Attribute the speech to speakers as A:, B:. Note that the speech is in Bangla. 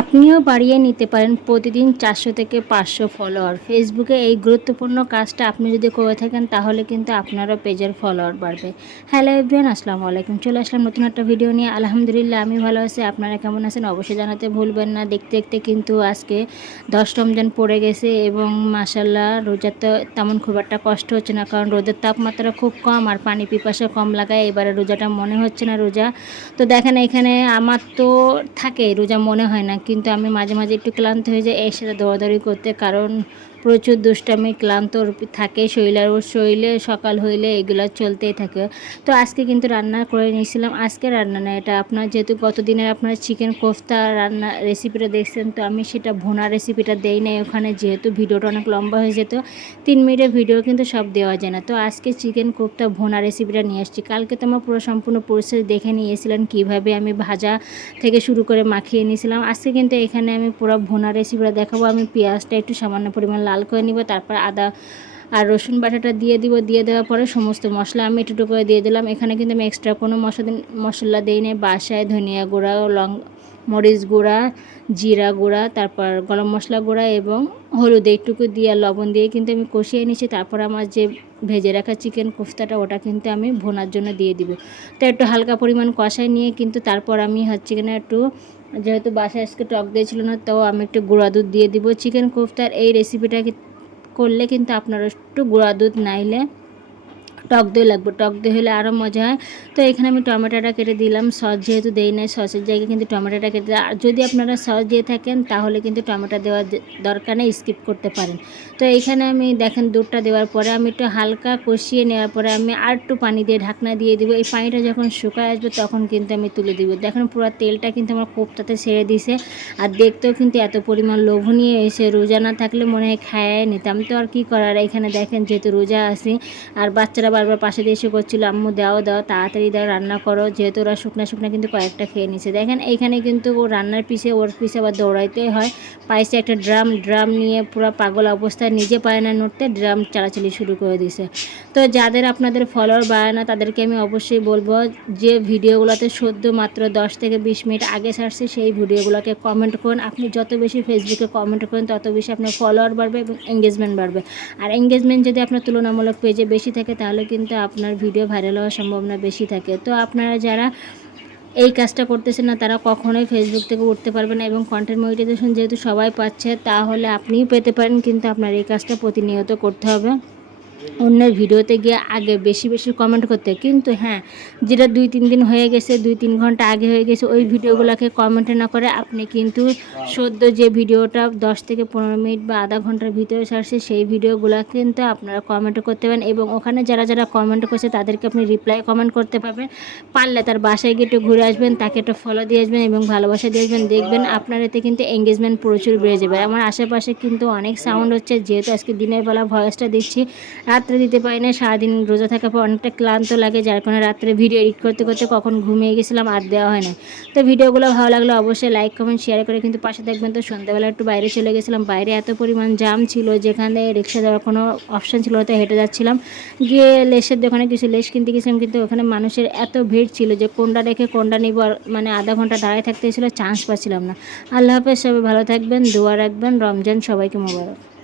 A: আপনিও বাড়িয়ে নিতে পারেন প্রতিদিন চারশো থেকে পাঁচশো ফলোয়ার ফেসবুকে এই গুরুত্বপূর্ণ কাজটা আপনি যদি করে থাকেন, তাহলে কিন্তু আপনারও পেজের ফলোয়ার বাড়বে। হ্যালো এভরিওয়ান আসসালামু আলাইকুম। চলে আসলাম নতুন একটা ভিডিও নিয়ে। আলহামদুলিল্লাহ, আমি ভালো আছি। আপনারা কেমন আছেন অবশ্যই জানাতে ভুলবেন না। দেখতে দেখতে কিন্তু আজকে দশ রমজান পড়ে গেছে এবং মাসাল্লাহ রোজাতে তেমন খুব একটা কষ্ট হচ্ছে না, কারণ রোদের তাপমাত্রা খুব কম আর পানি পিপাসা কম লাগায়। এবারে রোজাটা মনে হচ্ছে না রোজা। তো দেখেন এখানে আমার তো থাকে রোজা মনে হয় না। কিন্তু আমি মাঝে মাঝে একটু ক্লান্ত হয়ে যাই এর সাথে দৌড়াদৌড়ি করতে। কারণ প্রচুর দুষ্টামি, ক্লান্ত থাকে শৈলার ওর শৈলে সকাল হইলে এগুলো চলতেই থাকে। তো আজকে কিন্তু রান্না করে নিয়েছিলাম। আজকে রান্না না, এটা আপনার যেহেতু গতদিনের আপনার চিকেন কোফতা রান্না রেসিপিটা দেখছেন, তো আমি সেটা ভোনা রেসিপিটা দেই নাই ওখানে, যেহেতু ভিডিওটা অনেক লম্বা হয়ে যেত, তিন মিনিটের ভিডিও কিন্তু সব দেওয়া যায় না। তো আজকে চিকেন কোফতা ভোনা রেসিপিটা নিয়ে আসছি। কালকে তো আমার পুরো সম্পূর্ণ প্রসেস দেখে নিয়েছিলেন কীভাবে আমি ভাজা থেকে শুরু করে মাখিয়ে নিয়েছিলাম। আজকে কিন্তু এখানে আমি পুরো ভোনা রেসিপিটা দেখাবো। আমি পেঁয়াজটা একটু সামান্য পরিমাণ লাল করে নিব, তারপর আদা আর রসুন বাটাটা দিয়ে দিব, দিয়ে দেওয়ার পরে সমস্ত মশলা আমি একটু করে দিয়ে দিলাম। এখানে কিন্তু আমি এক্সট্রা কোনো মশলা মশলা দিই নি বাসায় ধনিয়া গুঁড়া, লং, মরিচ গুঁড়া, জিরা গুঁড়া, তারপর গরম মশলা গুঁড়া এবং হলুদ এইটুকু দিয়ে, লবণ দিয়ে কিন্তু আমি কষিয়ে নিচ্ছি তারপর আমার যে ভেজে রাখা চিকেন কোফতাটা, ওটা কিন্তু আমি ভোনার জন্য দিয়ে দিব। তো একটু হালকা পরিমাণ কষায় নিয়ে কিন্তু তারপর আমি হচ্ছে কিনা একটু যেহেতু বাসায় আজকে টক দিয়েছিল না, তো আমি একটু গুঁড়া দুধ দিয়ে দিব। চিকেন কোফতার এই রেসিপিটা করলে কিন্তু আপনারা একটু গুঁড়া দুধ নাইলে টক দই লাগবে। টক দই হলে আরও মজা হয়। তো এখানে আমি টমেটোটা কেটে দিলাম। সস যেহেতু দেই নাই, সসের জায়গায় কিন্তু টমেটোটা কেটে আর যদি আপনারা সস দিয়ে থাকেন, তাহলে কিন্তু টমেটো দেওয়ার দরকার নেই, স্কিপ করতে পারেন। তো এখানে আমি দেখেন দুধটা দেওয়ার পরে আমি একটু হালকা কষিয়ে নেওয়ার পরে আমি আর একটু পানি দিয়ে ঢাকনা দিয়ে দিব। এই পানিটা যখন শুকায় আসবে, তখন কিন্তু আমি তুলে দিব। দেখেন পুরো তেলটা কিন্তু আমার কোপটাতে ছেড়ে দিছে। আর দেখতেও কিন্তু এত পরিমাণ লোভনীয় এসে রোজা না থাকলে মনে হয় খায় নিতাম। তো আর কি করার? এখানে দেখেন যেহেতু রোজা আসি আর বাচ্চারা বারবার পাশে দিয়ে এসে করছিল আম্মু দাও দাও, তাড়াতাড়ি দাও, রান্না করো। যেহেতু ওরা শুকনা শুকনা কিন্তু কয়েকটা খেয়ে নিছে। দেখেন, এইখানে কিন্তু ও রান্নার পিছে, ওর পিছে আবার দৌড়াইতে হয়। পাইছে একটা ড্রাম ড্রাম নিয়ে পুরো পাগল অবস্থায় নিজে পায় না নড়তে ড্রাম চালাচালি শুরু করে দিছে। তো যাদের আপনাদের ফলোয়ার বাড়ে না, তাদেরকে আমি অবশ্যই বলব যে ভিডিওগুলোতে সদ্য মাত্র দশ থেকে বিশ মিনিট আগে ছাড়ছে, সেই ভিডিওগুলোকে কমেন্ট করুন। আপনি যত বেশি ফেসবুকে কমেন্ট করেন, তত বেশি আপনার ফলোয়ার বাড়বে এবং এঙ্গেজমেন্ট বাড়বে। আর এঙ্গেজমেন্ট যদি আপনার তুলনামূলক পেজে বেশি থাকে, তাহলে কিন্তু আপনার ভিডিও ভাইরাল হওয়ার সম্ভাবনা বেশি থাকে। তো আপনারা যারা এই কাজটা করতেছে না, তারা কখনোই ফেসবুক থেকে উঠতে পারবে না এবং কন্টেন্ট মনিটাইজেশন যেহেতু সবাই পাচ্ছে, তাহলে আপনিও পেতে পারেন, কিন্তু আপনার এই কাজটা প্রতিনিয়ত করতে হবে। অন্যের ভিডিওতে গিয়ে আগে বেশি বেশি কমেন্ট করতে। কিন্তু হ্যাঁ যেটা দুই তিন দিন হয়ে গেছে, দুই তিন ঘণ্টা আগে হয়ে গেছে, ওই ভিডিওগুলোকে কমেন্ট না করে আপনি কিন্তু সদ্য যে ভিডিওটা দশ থেকে পনেরো মিনিট বা আধা ঘণ্টার ভিতরে ছাড়ছে, সেই ভিডিওগুলো কিন্তু আপনারা কমেন্ট করতে পারেন এবং ওখানে যারা যারা কমেন্ট করছে, তাদেরকে আপনি রিপ্লাই কমেন্ট করতে পারবেন। পারলে তার বাসায় গিয়ে একটু ঘুরে আসবেন, তাকে একটু ফলো দিয়ে আসবেন এবং ভালোবাসা দিয়ে আসবেন। দেখবেন আপনার এতে কিন্তু এঙ্গেজমেন্ট প্রচুর বেড়ে যাবে। আমার আশেপাশে কিন্তু অনেক সাউন্ড হচ্ছে, যেহেতু আজকে দিনের বেলা ভয়েসটা দিচ্ছি রাত্রে দিতে পারি না সারাদিন রোজা থাকার পর অনেকটা ক্লান্ত লাগে, যার কারণে রাত্রে ভিডিও এডিট করতে করতে কখন ঘুমিয়ে গেছিলাম আর দেওয়া হয় না তো ভিডিওগুলো ভালো লাগলে অবশ্যই লাইক কমেন্ট শেয়ার করে কিন্তু পাশে দেখবেন। তো সন্ধ্যাবেলা একটু বাইরে চলে গেছিলাম, বাইরে এত পরিমাণ জাম ছিল, যেখানে রিক্সা দেওয়ার কোনো অপশান ছিল হয়তো হেঁটে যাচ্ছিলাম। গিয়ে লেসের দোকানে কিছু লেস কিনতে গেছিলাম, কিন্তু ওখানে মানুষের এত ভিড় ছিল যে কোনটা রেখে কোনটা নিব মানে আধা ঘণ্টা দাঁড়ায় থাকতে ছিল চান্স পাচ্ছিলাম না। আল্লাহ হাফেজ, সবাই ভালো থাকবেন, দোয়া রাখবেন, রমজান সবাইকে মোবারক।